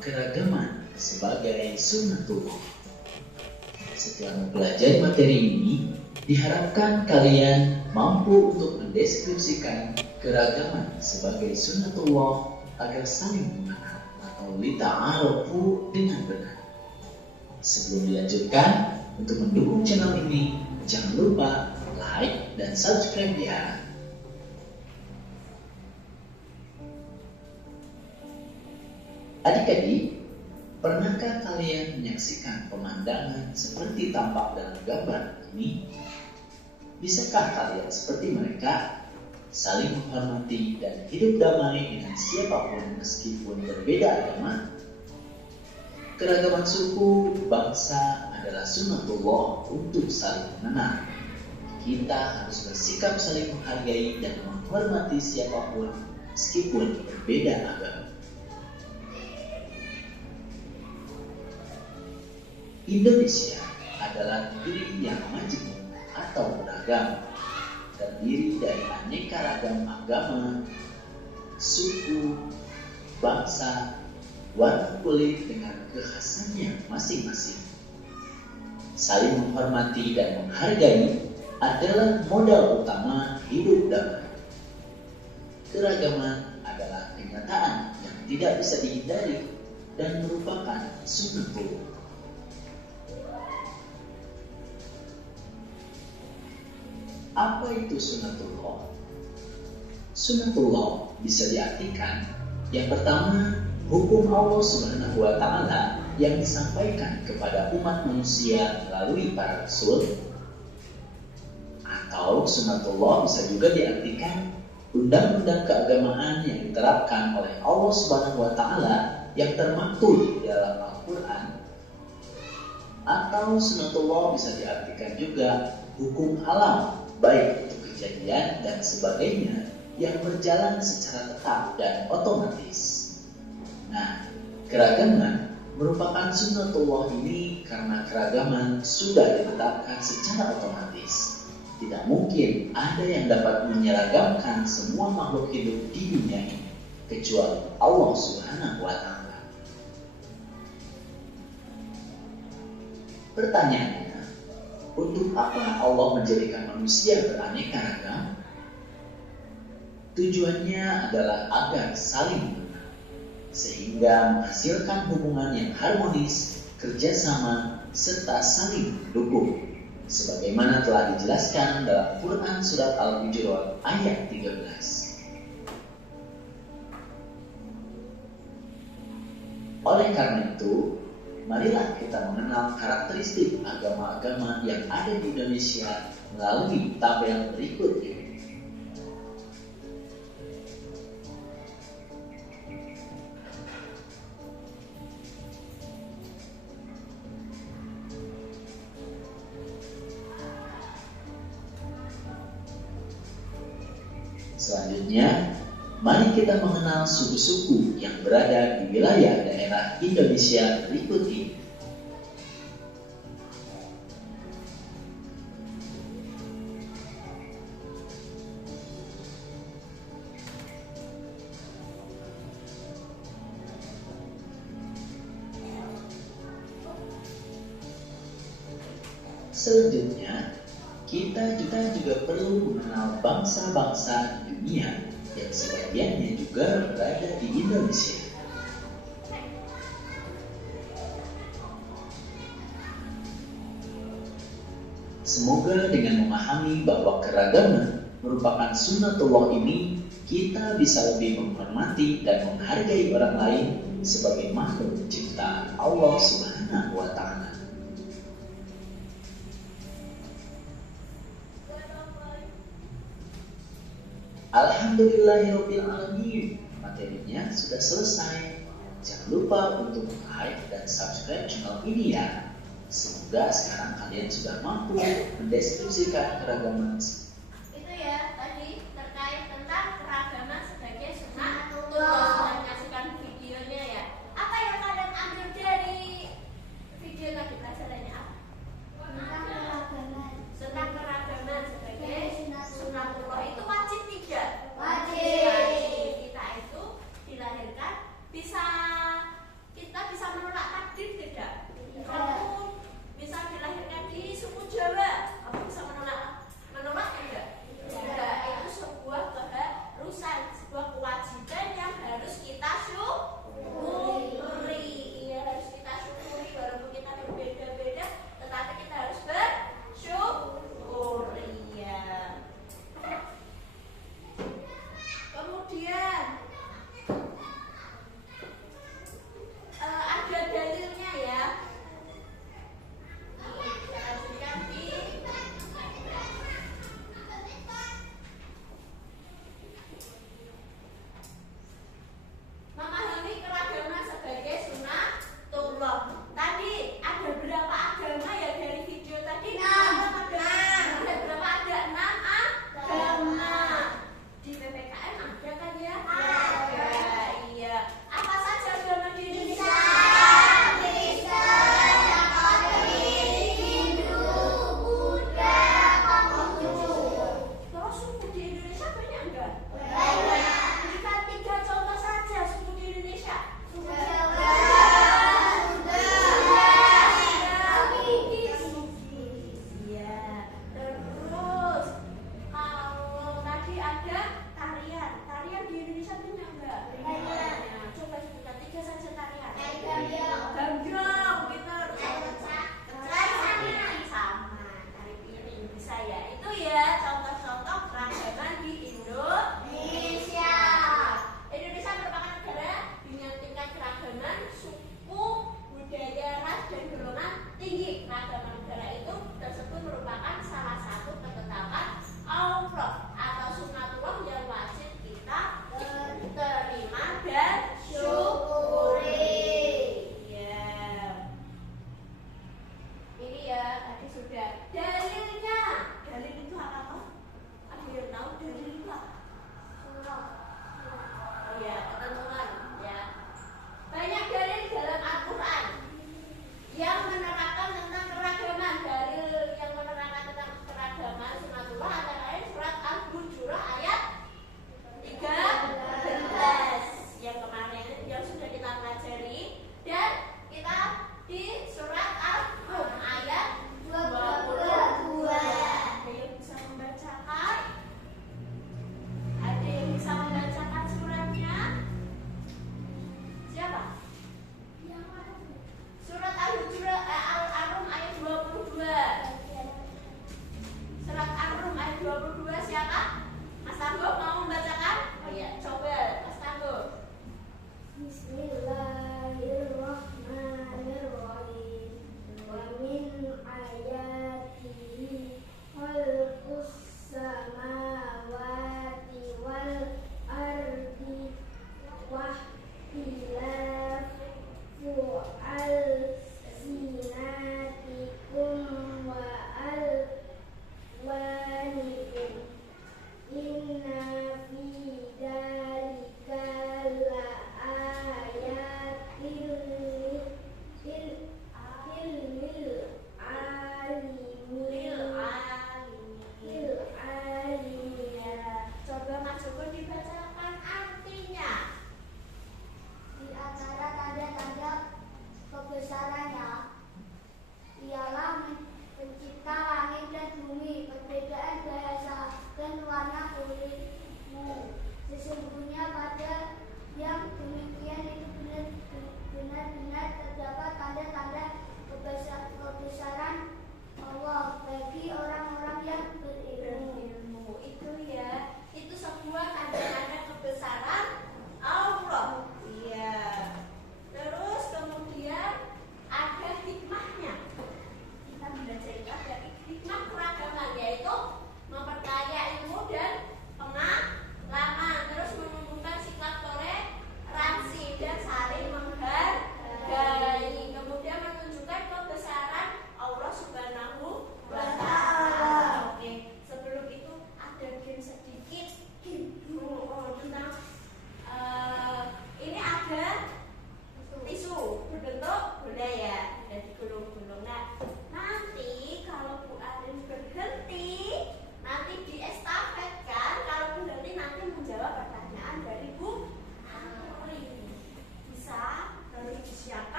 keragaman sebagai sunnatullah. Setelah mempelajari materi ini, diharapkan kalian mampu untuk mendeskripsikan keragaman sebagai sunnatullah agar saling mengenal atau lita'arufu dengan benar. Sebelum dilanjutkan, untuk mendukung channel ini, jangan lupa like dan subscribe ya. Adik-adik, pernahkah kalian menyaksikan pemandangan seperti tampak dalam gambar ini? Bisakah kalian seperti mereka, saling menghormati dan hidup damai dengan siapapun meskipun berbeda agama? Keragaman suku, bangsa adalah sunnatullah untuk saling mengenal. Kita harus bersikap saling menghargai dan menghormati siapapun meskipun berbeda agama. Indonesia adalah negeri yang majemuk atau beragam, terdiri dari aneka ragam agama, suku, bangsa, warna kulit dengan kekhasannya masing-masing. Saling menghormati dan menghargai adalah modal utama hidup damai. Keragaman adalah kenyataan yang tidak bisa dihindari dan merupakan sunnatullah. Apa itu sunnatullah? Sunnatullah bisa diartikan yang pertama, hukum Allah Subhanahu wa Ta'ala yang disampaikan kepada umat manusia melalui para rasul. Atau sunnatullah bisa juga diartikan undang-undang keagamaan yang diterapkan oleh Allah Subhanahu wa Ta'ala yang termaktub di dalam Al-Quran. Atau sunnatullah bisa diartikan juga hukum alam, baik itu kejadian dan sebagainya yang berjalan secara tetap dan otomatis. Nah, keragaman merupakan sunnatullah ini karena keragaman sudah ditetapkan secara otomatis. Tidak mungkin ada yang dapat menyeragamkan semua makhluk hidup di dunia ini kecuali Allah Subhanahu wa Ta'ala. Pertanyaannya, untuk apa Allah menjadikan manusia beraneka ragam? Tujuannya adalah agar saling mengenal, sehingga menghasilkan hubungan yang harmonis, kerjasama, serta saling mendukung. Sebagaimana telah dijelaskan dalam Quran Surat Al-Hujurat ayat 13. Oleh karena itu, marilah kita mengenal karakteristik agama-agama yang ada di Indonesia melalui tabel berikut ini. Selanjutnya, mari kita mengenal suku-suku yang berada di wilayah daerah Indonesia berikut ini. Selanjutnya, kita juga perlu mengenal bangsa-bangsa di dunia yang sebagiannya juga berada di Indonesia. Semoga dengan memahami bahwa keragaman merupakan sunnatullah ini, kita bisa lebih menghormati dan menghargai orang lain sebagai makhluk ciptaan Allah Subhanahu wa Ta'ala. Alhamdulillahirabbil alamin. Materinya sudah selesai. Jangan lupa untuk like dan subscribe channel ini ya. Semoga sekarang kalian sudah mampu mendeskripsikan keragaman. Itu ya tadi terkait tentang keragaman sebagai sunnah. Sudah menyaksikan videonya ya. Apa yang kalian ambil dari video tadi pelajarannya apa? Tentang keragaman sebagai sunnatullah itu wajib tidak? Wajib. Kita itu dilahirkan bisa kita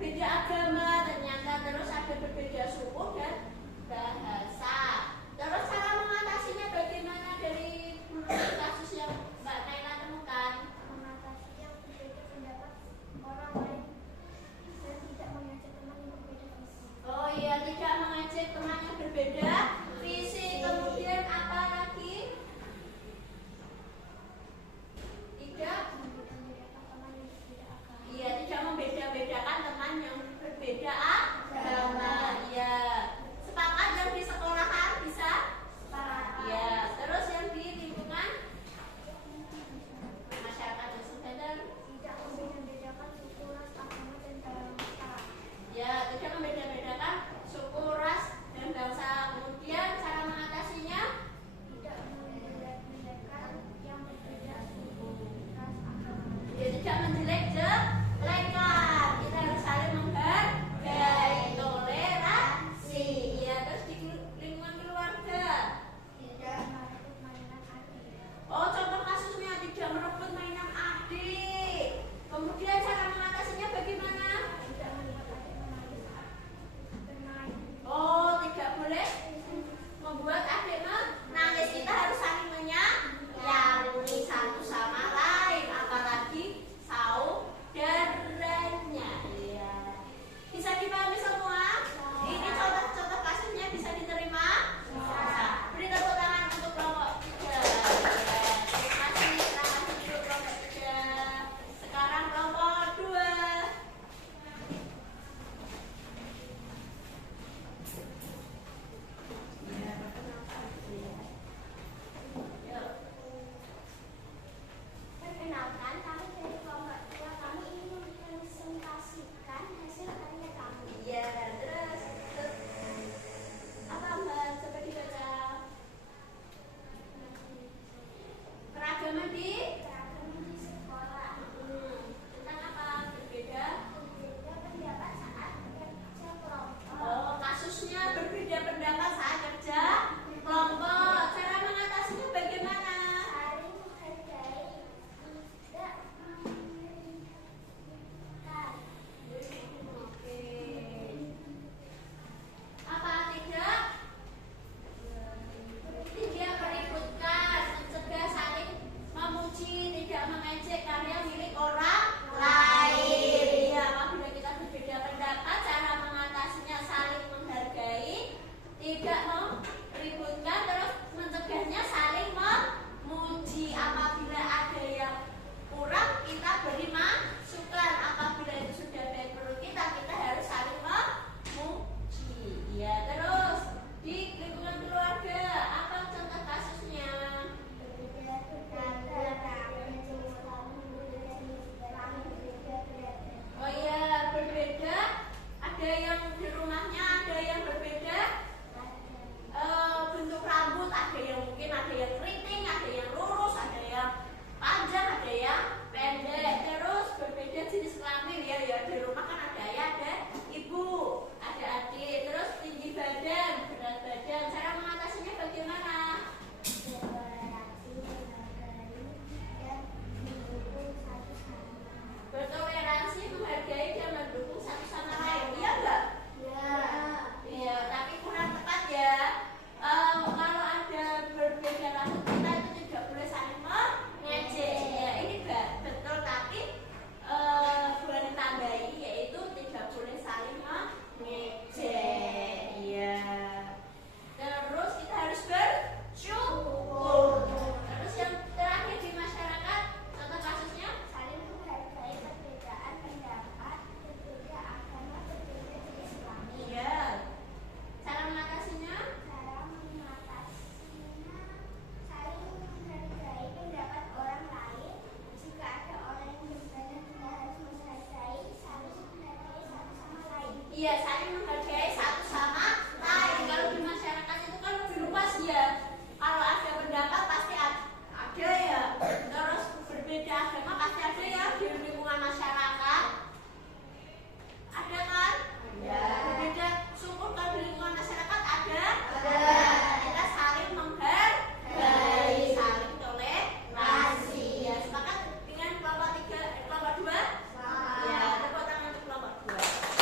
berbeda agama ternyata, terus ada berbeda suku dan bahasa. Terus cara mengatasinya bagaimana dari kasus yang Mbak Naila temukan? Mengatasi yang berbeda pendapat orang lain dan tidak mengajak teman yang berbeda visi. Oh iya, tidak mengajak teman yang berbeda visi. Kemudian apa lagi? Tidak Membeda-bedakan teman yang berbeda agama. Iya, tidak membeda-bedakan teman yang berbeda agama. Iya. Sepakat yang di sekolahan bisa? Sepakat. Iya. Terus yang di lingkungan masyarakat dan sekitar? Tidak membeda-bedakan suku, ras, agama, dan bangsa. Ya, tidak membeda-bedakan suku, ras, dan bangsa. Kemudian cara mengatasinya? Tidak membeda-bedakan yang berbeda suku, ras, agama. Ya, tidak menjelek-jelekan. Kita harus saling menghargai, toleransi. Ya, terus di lingkungan keluarga. Tidak merebut mainan adik. Oh, contoh kasusnya tidak merebut mainan adik. Kemudian cara mengatasinya bagaimana? Tidak membuat adik menangis saat bermain. Oh, tidak boleh membuat adik menangis. Kita harus saling menyayangi satu sama lain, apalagi saudaranya. Iya. Bisa dipahami semua? Ini contoh-contoh kasusnya bisa diterima? Bisa. Beri tepuk tangan untuk kelompok 3. Terima kasih untuk kelompok 3. Sekarang kelompok 2. Yuk. Perkenalkan, kami dari kelompok 2. Kami ingin mempresentasikan hasil karya kami. Iya, terus apa Mbak? Coba dibaca. Keragaman di Keragaman di sekolah. tentang apa? Berbeda. Berbeda pendapat saat kerja kelompok. Oh, kasusnya berbeda pendapat saat kerja kelompok. Cara mengatasinya bagaimana? Saling menghargai, tidak menyingkirkan. Oke. Apa tidak? Tidak meributkan, mencegah saling memuji, tidak mengejek karya milik orang lain. Ya, apabila kita berbeda pendapat, cara mengatasinya saling menghargai, tidak meributkan, terus mencegahnya saling memuji. Apabila ada yang kurang, kita beri masukan. Apabila itu sudah baik menurut kita, kita harus saling memuji. Ya, terus di lingkungan keluarga, apa contoh kasusnya? Berbeda pendapat, jenis kelamin berbeda, jenis kelamin berbeda. Oh iya, berbeda. Ada yang di rumahnya, ada yang berbeda. Bentuk rambut, ada yang mungkin ada yang keriting, ada yang lurus, ada yang panjang, ada yang pendek. Terus berbeda jenis kelamin ya, ya di rumah kan ada ayah, ada ibu, ada adik. Terus tinggi badan, berat badan. Cara mengatasinya bagaimana? Bertoleransi, menghargai, dan mendukung satu sama lain. Bertoleransi, menghargai dan mendukung satu sama lain. Iya enggak? Ya. Iya, tapi kurang tepat ya. Kalau ada berbeda rambut, kita itu tidak boleh saling mengejek. Ya, ini betul, tapi boleh ditambahi, yaitu tidak boleh saling mengejek. Iya. Terus kita harus bersyukur. Terus yang terakhir di masyarakat, contoh kasusnya? Saling menghargai perbedaan pendapat, berbeda agama, berbeda jenis kelamin. Iya. Cara mengatasinya? Cara mengatasinya, saling menghargai pendapat orang lain. Jika ada orang yang berbeda, kita harus menghargai, saling menghargai satu sama lain. Iya, saling menghargai satu sama lain. Kalau di masyarakat itu kan lebih luas ya. Kalau ada pendapat pasti ada ya. Terus berbeda agama pasti ada ya di lingkungan masyarakat. Ada kan? Ada. Berbeda suku kalau di lingkungan masyarakat ada. Kita saling menghargai, saling toleransi. Ya, sepakat dengan kelompok 3, kelompok 2? Ya, tepuk tangan untuk kelompok 2.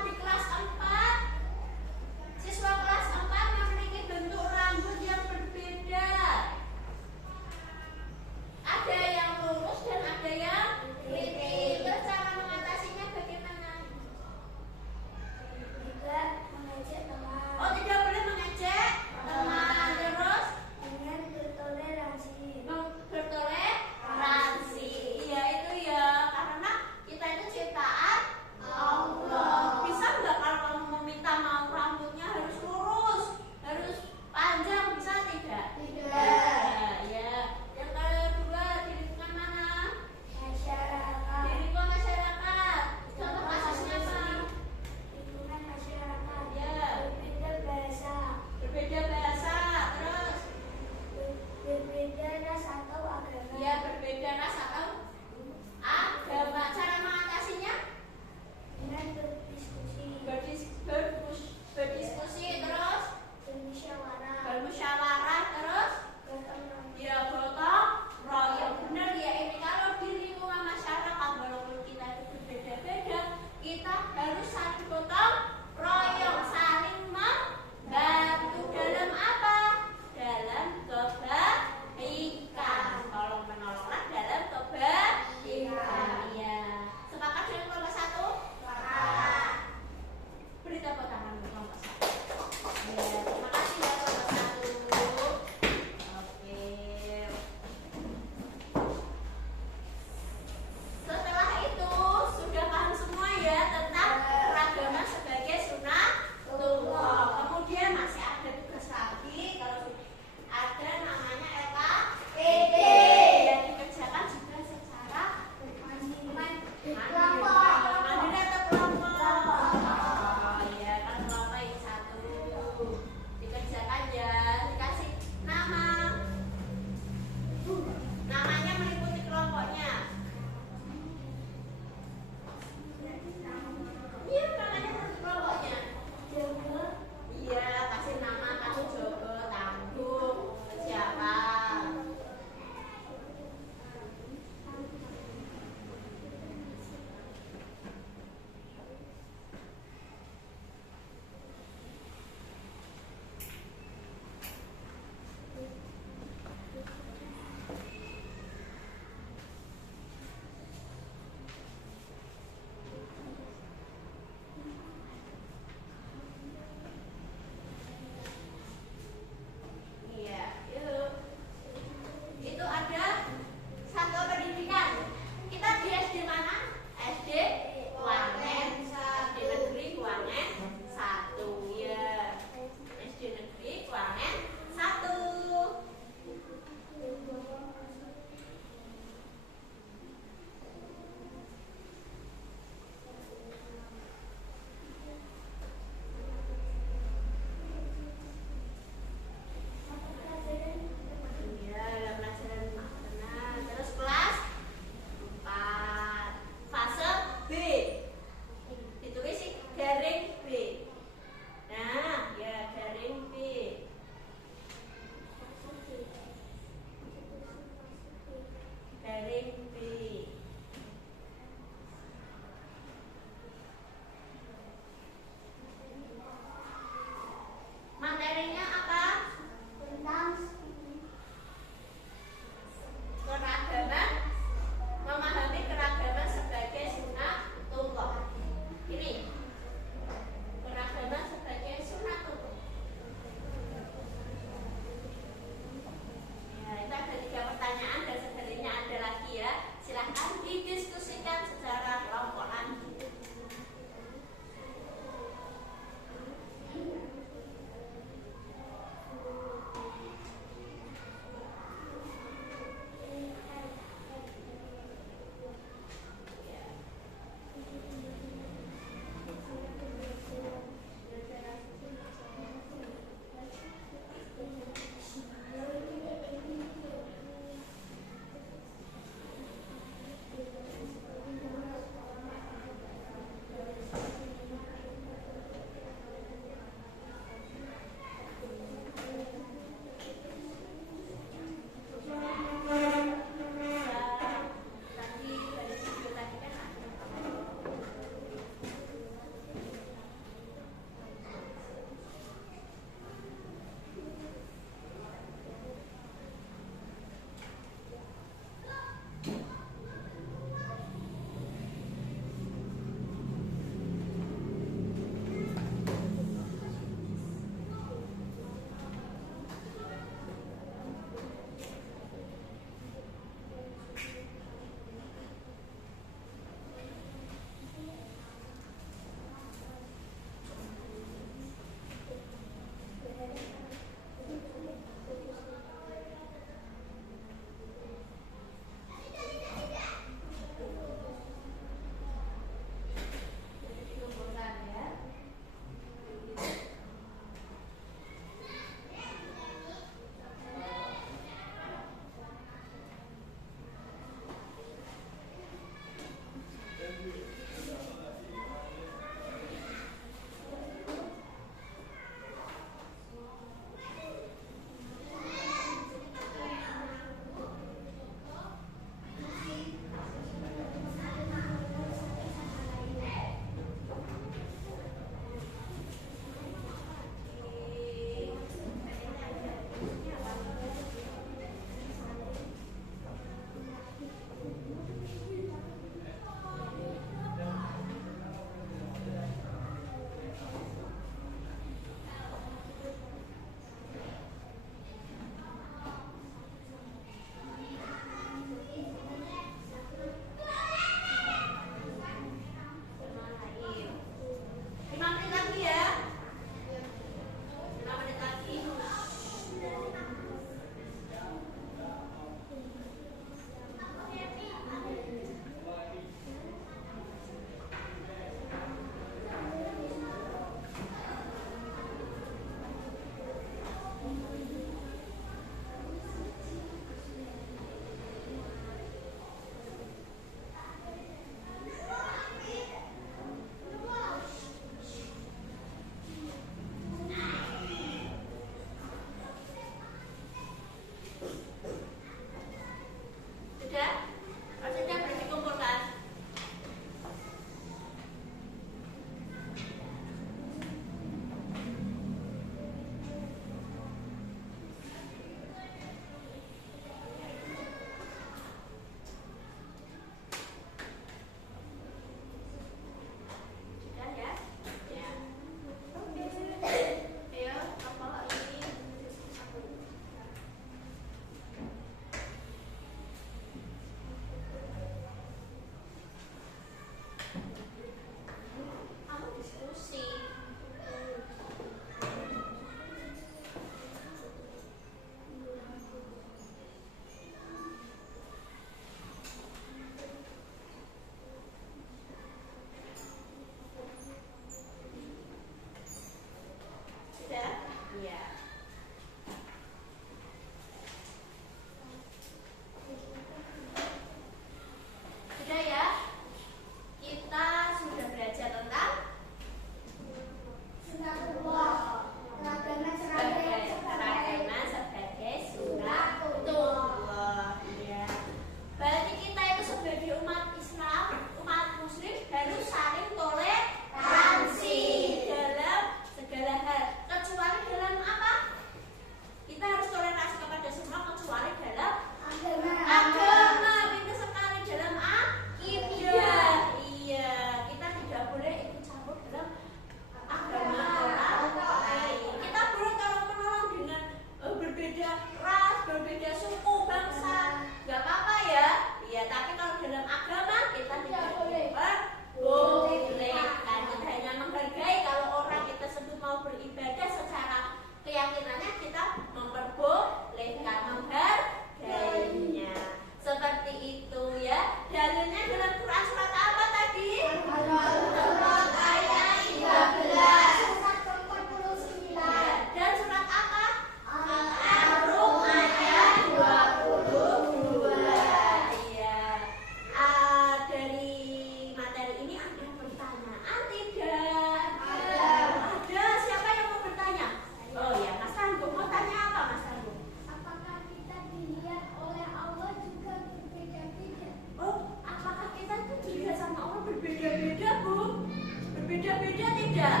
Beda-beda tidak?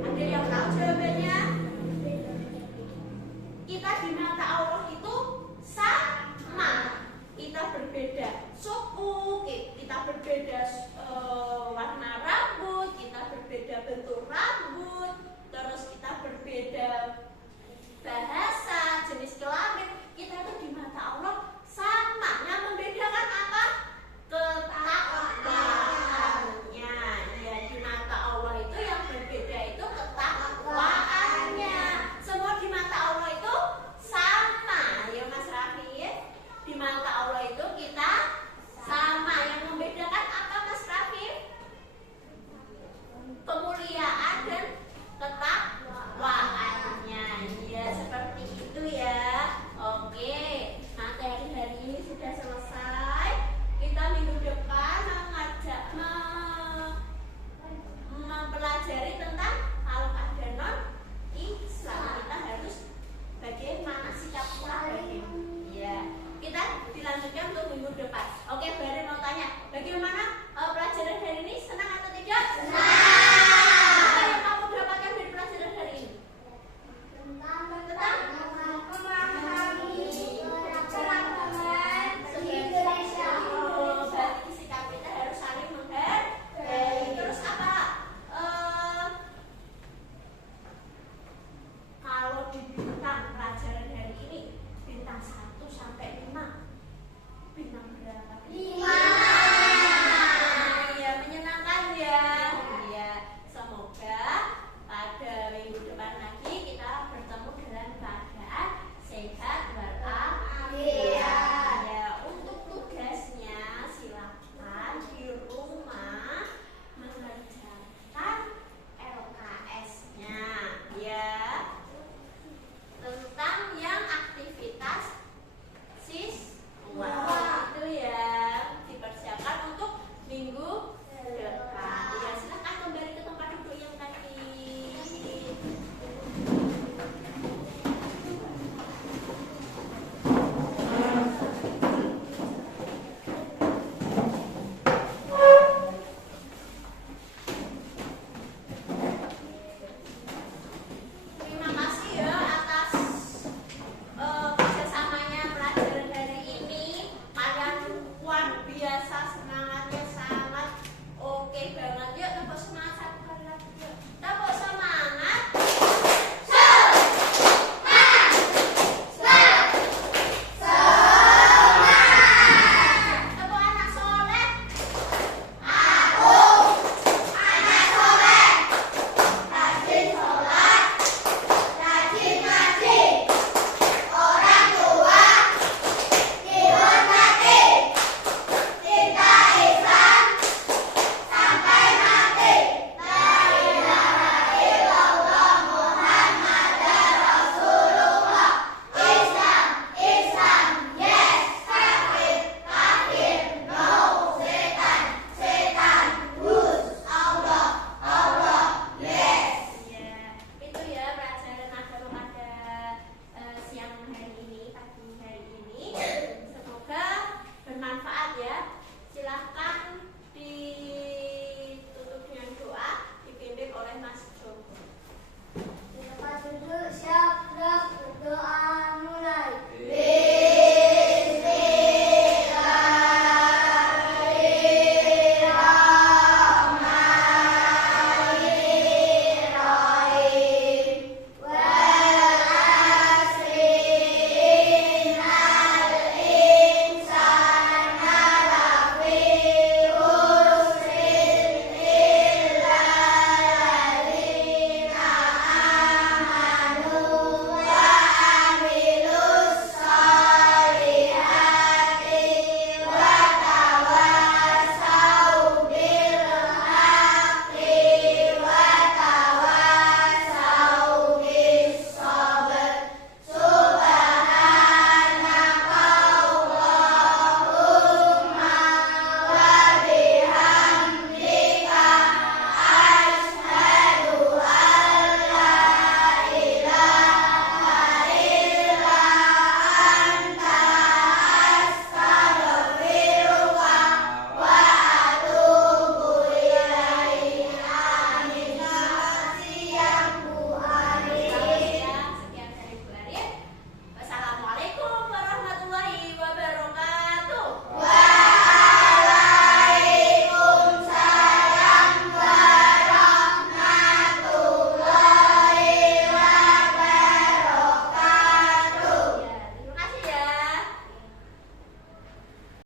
Ada yang tahu jawabannya? Kita di mata Allah